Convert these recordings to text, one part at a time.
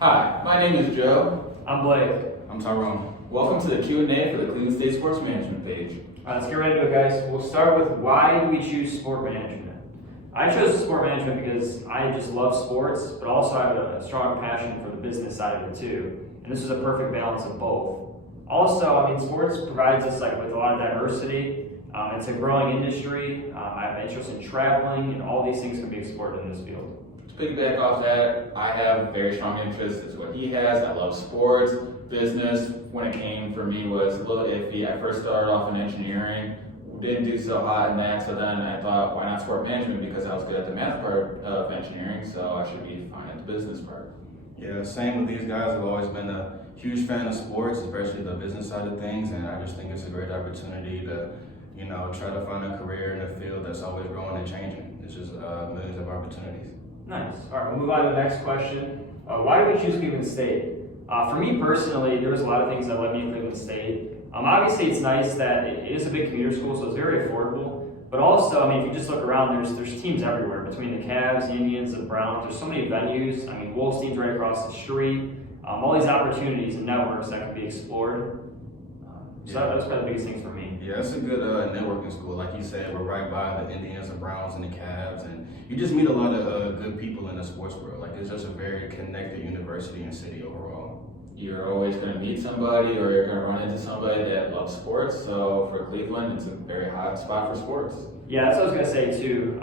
Hi, my name is Joe. I'm Blake. I'm Tyrone. Welcome to the Q&A for the Cleveland State Sports Management page. All right, let's get right into it, guys. We'll start with why do we choose sport management? I chose sport management because I just love sports, but also I have a strong passion for the business side of it too. And this is a perfect balance of both. Also, sports provides us with a lot of diversity. It's a growing industry. I have an interest in traveling, and all these things can be explored in this field. To piggyback off that, I have very strong interest as what he has. I love sports, business. When it came for me was a little iffy. I first started off in engineering, didn't do so hot in that, so then I thought, why not sport management? Because I was good at the math part of engineering, so I should be fine at the business part. Yeah, same with these guys. I've always been a huge fan of sports, especially the business side of things, and I just think it's a great opportunity to, try to find a career in a field that's always growing and changing. It's just millions of opportunities. Nice. All right, we'll move on to the next question. Why do we choose Cleveland State? For me personally, there was a lot of things that led me to Cleveland State. Obviously, it's nice that it is a big commuter school, so it's very affordable. But also, if you just look around, there's teams everywhere between the Cavs, the Indians, and the Browns. There's so many venues. Wolfstein's right across the street. All these opportunities and networks that can be explored. That was probably the biggest things for me. Yeah, it's a good networking school. Like you said, we're right by the Indians, the Browns, and the Cavs, and you just meet a lot of good people in the sports world. It's just a very connected university and city overall. You're always going to meet somebody or you're going to run into somebody that loves sports. So for Cleveland, it's a very hot spot for sports. Yeah, that's what I was going to say too.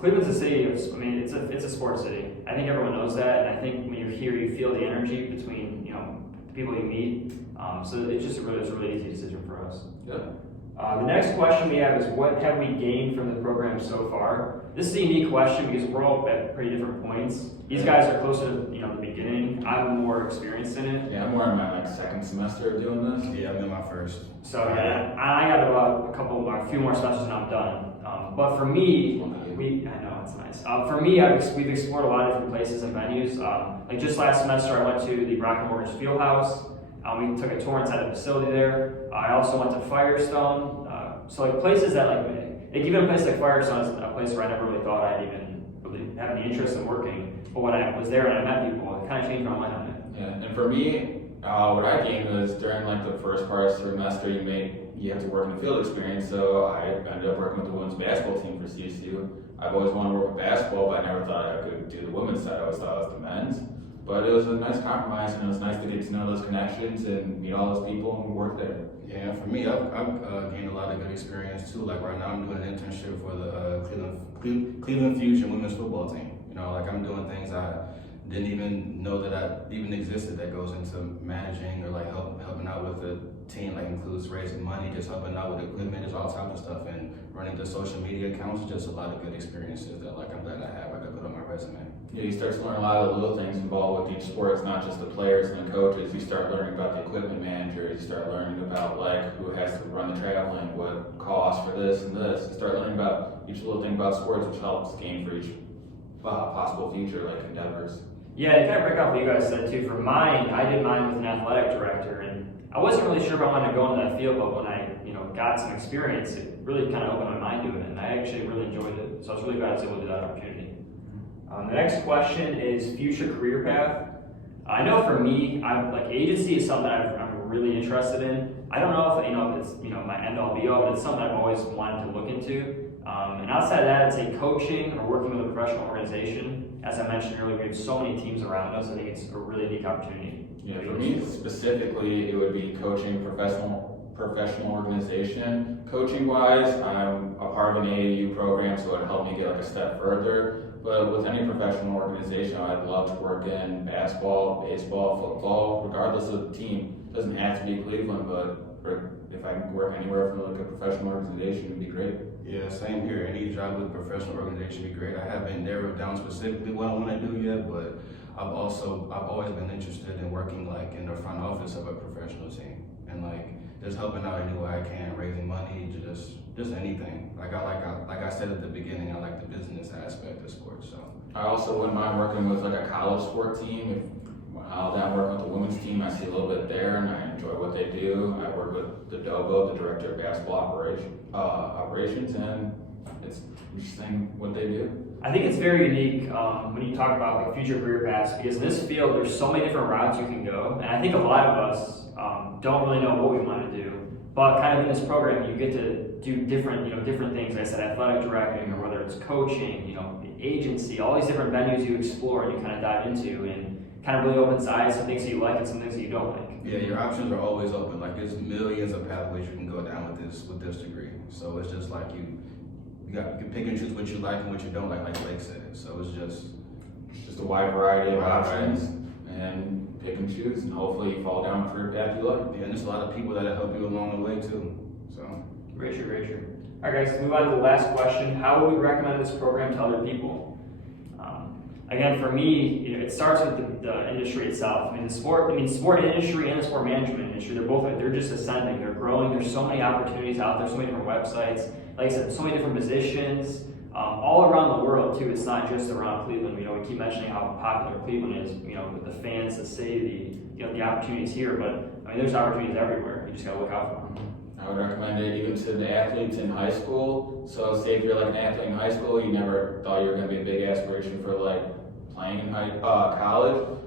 Cleveland's a city of, it's a sports city. I think everyone knows that, and I think when you're here, you feel the energy between, the people you meet. So it's just it's a really easy decision for us. Yeah. The next question we have is, what have we gained from the program so far? This is a unique question because we're all at pretty different points. These guys are closer to the beginning. I'm more experienced in it. Yeah, I'm more in my second semester of doing this. Yeah, I'm in my first. So yeah, I got about a few more semesters and I'm done. But for me, I know it's nice. For me, we've explored a lot of different places and venues. Just last semester, I went to the Rocket Mortgage Fieldhouse. We took a tour inside the facility there. I also went to Firestone. So places that even a place like Firestone is a place where I never really thought I'd even really have any interest in working. But when I was there and I met people, it kind of changed my mind on it. Yeah, and for me, what I gained was during the first part of the semester, you have to work in the field experience. So I ended up working with the women's basketball team for CSU. I've always wanted to work with basketball, but I never thought I could do the women's side. I always thought it was the men's. But it was a nice compromise, and it was nice to get to know those connections and meet all those people and work there. Yeah, for me, I've gained a lot of good experience too. Right now, I'm doing an internship for the Cleveland Fusion women's football team. I'm doing things I didn't even know that even existed that goes into managing or helping out with the team. Includes raising money, just helping out with equipment, just all types of stuff, and running the social media accounts. Just a lot of good experiences that I'm glad I have. I could put on my resume. Yeah, you start to learn a lot of the little things involved with each sport. It's not just the players and the coaches. You start learning about the equipment managers. You start learning about who has to run the traveling, what costs for this and this. You start learning about each little thing about sports, which helps gain for each possible future endeavors. Yeah, to kind of break off what you guys said too, for mine, I did mine with an athletic director, and I wasn't really sure if I wanted to go into that field, but when I got some experience, it really kind of opened my mind to it, and I actually really enjoyed it. So I was really glad I was able to do that opportunity. The next question is future career path. I know for me, agency is something I'm really interested in. I don't know if it's my end all be all, but it's something I've always wanted to look into. And outside of that, I'd say coaching or working with a professional organization. As I mentioned earlier, we have so many teams around us. I think it's a really unique opportunity. Yeah, for me specifically, it would be coaching professional organization. Coaching wise, I'm a part of an AAU program, so it would help me get a step further. But with any professional organization, I'd love to work in basketball, baseball, football, regardless of the team. It doesn't have to be Cleveland, but if I can work anywhere from a professional organization, it'd be great. Yeah, same here. Any job with a professional organization would be great. I haven't narrowed down specifically what I want to do yet, but I've always been interested in working in the front office of a professional team and just helping out any way I can, raising money, just anything. Like I said at the beginning, I like the business aspect of sports. So I also wouldn't mind working with a college sport team. Now that I'm working with the women's team, I see a little bit there, and I enjoy what they do. I work with the Dobo, the director of basketball operations, and it's interesting what they do. I think it's very unique when you talk about like future career paths, because in this field there's so many different routes you can go, and I think a lot of us don't really know what we want to do. But kind of in this program, you get to do different things. Like I said, athletic directing, or whether it's coaching, agency, all these different venues you explore and you kind of dive into, and kind of really opens eyes to things that you like and some things that you don't like. Yeah, your options are always open. Like there's millions of pathways you can go down with this degree. So it's just like you can pick and choose what you like and what you don't like Blake said. So it's just a wide variety of options, and pick and choose, and hopefully you fall down a career path you like. yeah, and there's a lot of people that help you along the way too. So Great, sure. All right, guys, let's move on to the last question. How would we recommend this program to other people? Again, for me, it starts with the industry itself. The sport industry and the sport management industry, they're just ascending, they're growing. There's so many opportunities out there, so many different websites. Like I said, so many different positions, all around the world too. It's not just around Cleveland. We keep mentioning how popular Cleveland is, with the fans, the city, the opportunities here. But there's opportunities everywhere. You just gotta look out for them. I would recommend it even to the athletes in high school. So say if you're like an athlete in high school, you never thought you were going to be a big aspiration for like playing in college.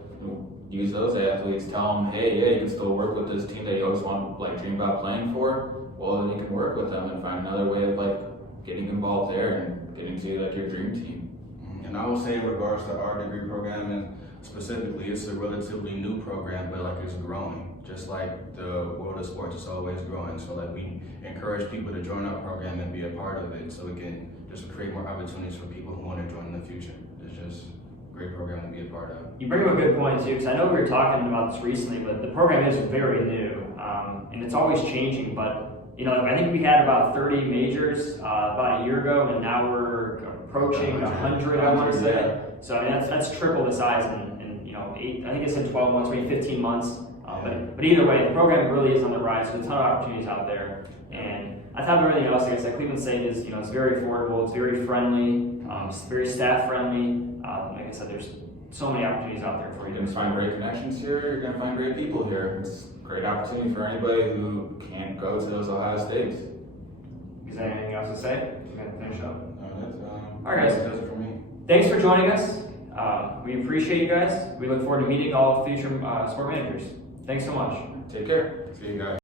Use those athletes, tell them, hey, yeah, you can still work with this team that you always want to dream about playing for. Well, then you can work with them and find another way of getting involved there and getting to your dream team. And I would say in regards to our degree program, and specifically, it's a relatively new program, but it's growing. Just like the world of sports, it's always growing. So we encourage people to join our program and be a part of it, so we can just create more opportunities for people who want to join in the future. It's just a great program to be a part of. You bring up a good point too, because I know we were talking about this recently, but the program is very new, and it's always changing. But I think we had about 30 majors about a year ago, and now we're approaching 100. I want to say. Yeah. So that's triple the size in I think it's in 12 months, maybe 15 months. But either way, the program really is on the rise. There's a ton of opportunities out there, and on top of everything else, like I said, Cleveland State is it's very affordable, it's very friendly, it's very staff friendly. Like I said, there's so many opportunities out there for you. You're going to find great connections here, you're going to find great people here. It's a great opportunity for anybody who can't go to those Ohio States. Is there anything else to say? We're going to finish up. All right, guys, that's it for me. Thanks for joining us. We appreciate you guys. We look forward to meeting all future sport managers. Thanks so much. Take care. See you guys.